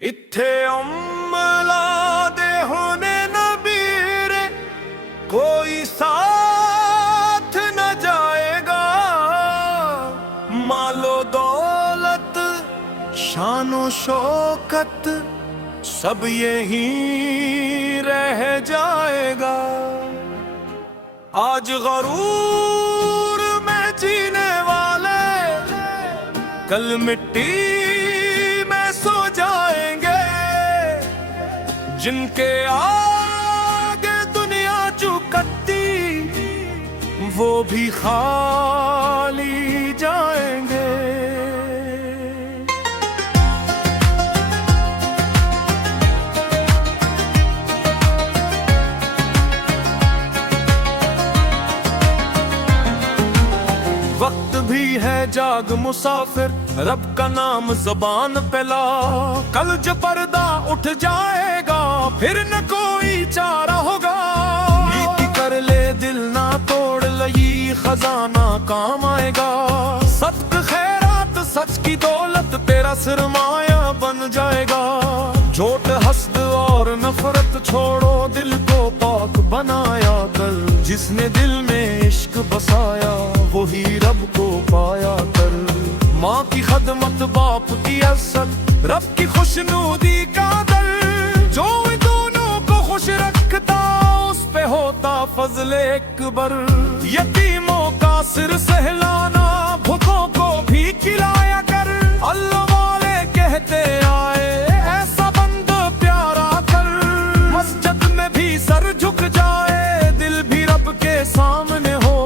इत्थे अम्मला दे होने नबीरे कोई साथ न जाएगा। मालो दौलत शानो शौकत सब यहीं रह जाएगा। आज गरूर में जीने वाले कल मिट्टी में सो जाएंगे। जिनके आगे दुनिया झुकती वो भी खाली जाएंगे। वक्त भी है जाग मुसाफिर, रब का नाम ज़बान पे ला। कल जो पर्दा उठ जाएगा फिर न कोई चारा होगा। नीति कर ले दिल ना तोड़, लई खजाना काम आएगा। सदक खैरात सच की दौलत तेरा सरमाया बन जाएगा। झूठ हस्द और नफरत छोड़ो, दिल को पाक बनाया कर। जिसने दिल में इश्क बसाया वही रब को पाया कर। माँ की खदमत बाप की इज्जत रब की खुशनुदी का दर। जो इन दोनों को खुश रखता उस पे होता फजले अकबर। यतीमों का सिर सहलाना, भूखों को भी खिलाया कर। अल्लाह वाले कहते आए ऐसा बंद प्यारा कर। मस्जिद में भी सर झुक जाए, दिल भी रब के सामने हो।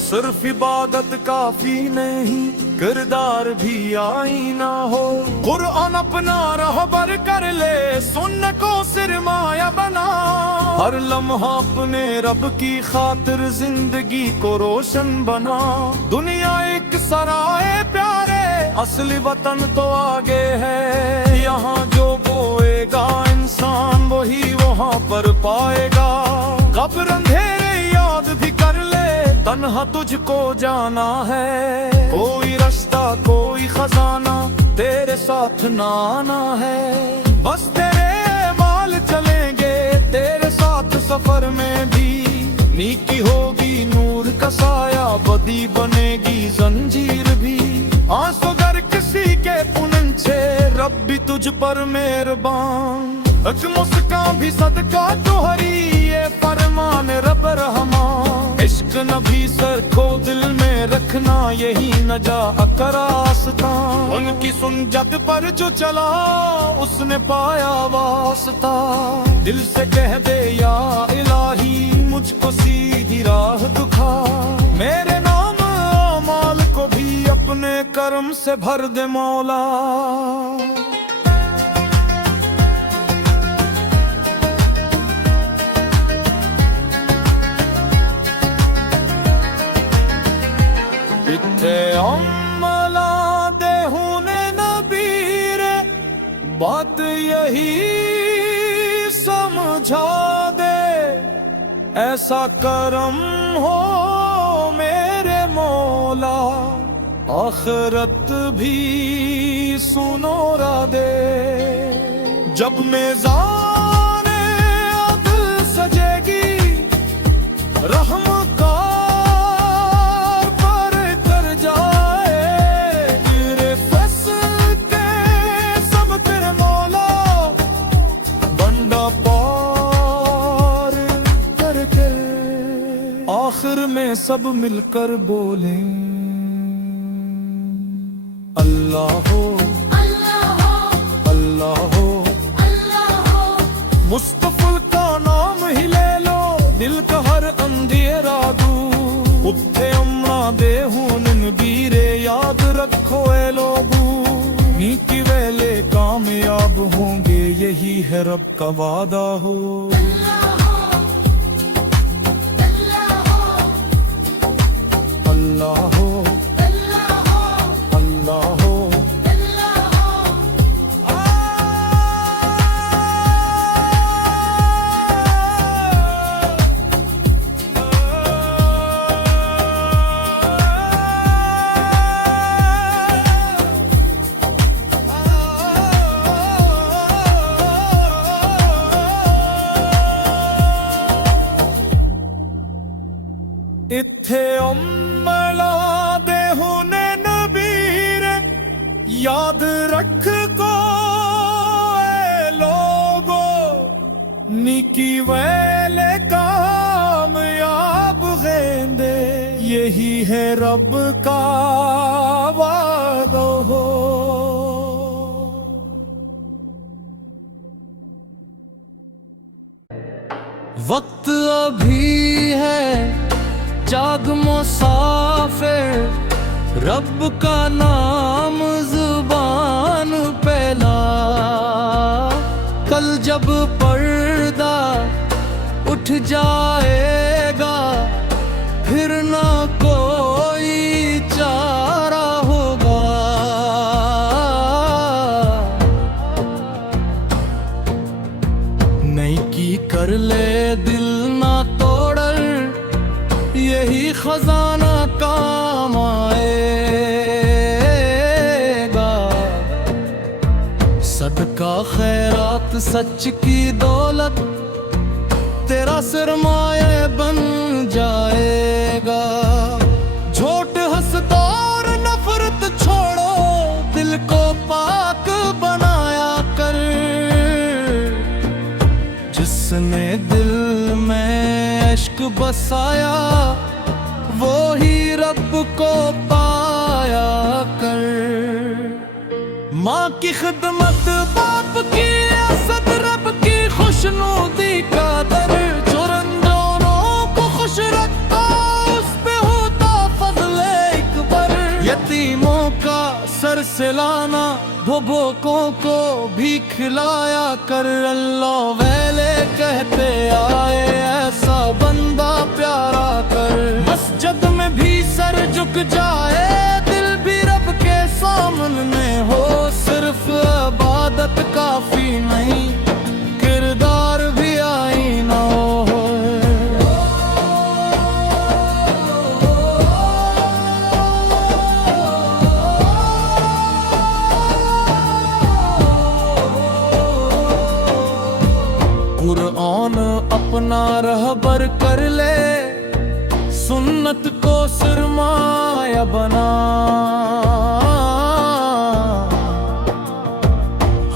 सिर्फ इबादत काफी नहीं, किरदार भी आईना हो। कुरान अपना रहबर कर ले, सुन्न को सिरमाया बना। हर लम्हा अपने रब की खातिर जिंदगी को रोशन बना। दुनिया एक सराय प्यारे, असली वतन तो आगे है। यहाँ जो बोएगा इंसान वही वहाँ पर पाएगा। कब्र अंधेरे याद भी कर ले, तन्हा तुझको जाना है। कोई रास्ता कोई खजाना तेरे साथ ना आना है। बस तेरे माल चलेंगे तेरे साथ सफर में भी। नीकी होगी नूर का साया, बदी बनेगी जंजीर भी। आंसू गर किसी के पुनंछे रब भी तुझ पर मेहरबान। एक मुस्कान भी सदका तुहरी, ये फरमान रब रहमान। इश्क नबी सर को दिल में रखना, यही नजा कर आस्था। उनकी सुन्नत पर जो चला उसने पाया वास्ता। दिल से कह दे या इलाही मुझको सीधी राह दिखा। मेरे नाम अमाल को भी अपने कर्म से भर दे मौला। इत्थे अम्मला दे होने नबीरे बात यही समझा दे। ऐसा करम हो मेरे मौला, आखिरत भी सुनोरा दे। जब मेज़ाने अदल सजेगी रहम का आखिर में सब मिलकर बोले अल्लाह हो अल्लाह हो अल्लाह हो अल्लाह हो। मुस्तफल का नाम ही ले लो, दिल का हर अंधेरा दूर। उत्थे अम्मा दे होने नबीरे याद रखो ए लोगू। नीति वेले कामयाब होंगे यही है रब का वादा हो। अल्लाह हो अल्लाह हो अल्लाह हो अल्लाह हो। है रब का वादा हो। वक्त अभी है, जाग मुसाफिर, रब का नाम जुबान पे ला। कल जब पर्दा उठ जाएगा, फिर ना कोई चारा होगा। नेकी कर ले दिल ना तोड़, यही खजाना काम आएगा। सदका खैरात सच की दौलत, तेरा सरमाया बन जाएगा। झूठ हंसता और नफरत छोड़ो, दिल को पाक बनाया कर। जिसने दिल में इश्क बसाया, वो ही रब को पाया कर। माँ की खिदमत, बाप की असद, रब की खुशनुदी का दर। जो रंजोरों को खुश रखता, उस पे होता फज़ले अकबर। यतीमों का सर सिलाना, भूखों को भी खिलाया कर। अल्लाह वेले कहते आए, ऐसा बंदा प्यारा कर। मस्जिद में भी सर झुक जाए, दिल भी रब के सामने हो। सिर्फ इबादत काफी नहीं, किरदार भी आईना हो। कुरान अपना रहबर कर ले, सुन्नत को सरमाया बना।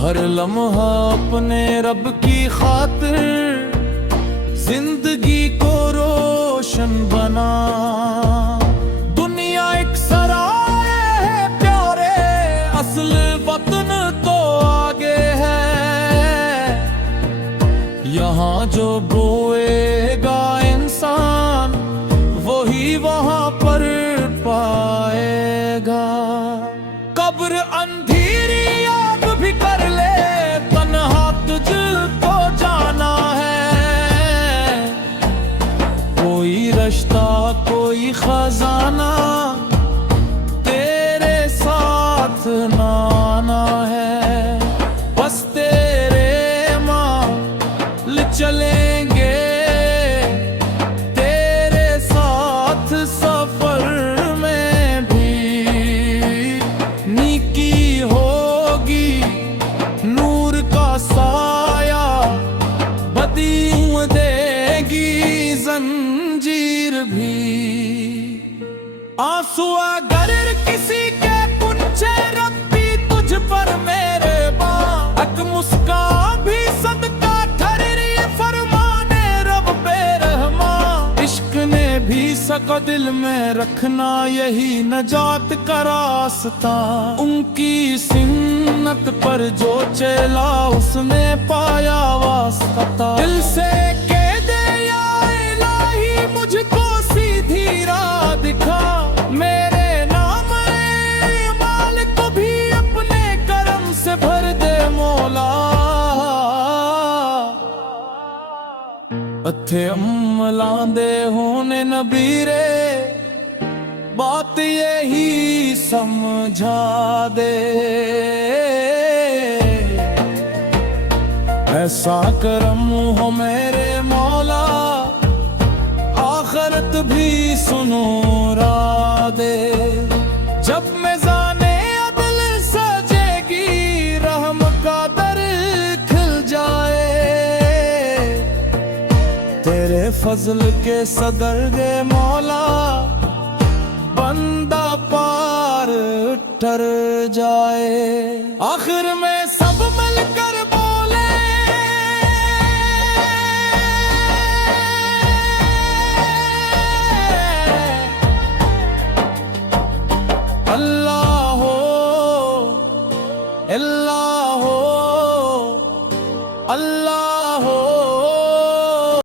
हर लम्हा अपने रब की खातिर, जिंदगी को रोशन बना। दुनिया एक सराय है प्यारे, असल वतन तो आगे है। यहाँ जो बोएगा इंसान, वही वहाँ पर पाएगा। कब्र अंधेरी याद भी कर ले, तन्हा तुझको जाना है। कोई रिश्ता कोई खजाना, तेरे साथ नाना है। बस तेरे चलेंगे तेरे साथ सफर में भी। नीकी होगी नूर का साया, बदी देगी जंजीर भी। आंसू अगर किसी के पुंछे, रब्बी तुझ पर मेरे बां। अक मुस्कान भी सदका भी सको दिल में रखना, यही नजात का रास्ता। उनकी सिन्नत पर जो चला, उसने पाया वास्ता। दिल से कह दे या इलाही, मुझको सीधी राह दिखा। मेरे नाम माल को भी अपने करम से भर दे मौला। अथे अमलांदे होने नबीरे, बात यही समझा दे। ऐसा करम हो मेरे मौला, आखिरत भी सुनूरा दे। जब मैं जाने अदल सजेगी, रहम का दर खिल जाए। तेरे फजल के सदर दे मौला, बंदा पार टर जाए। आखिर में सब मिलकर बोले, अल्लाह हो अल्लाह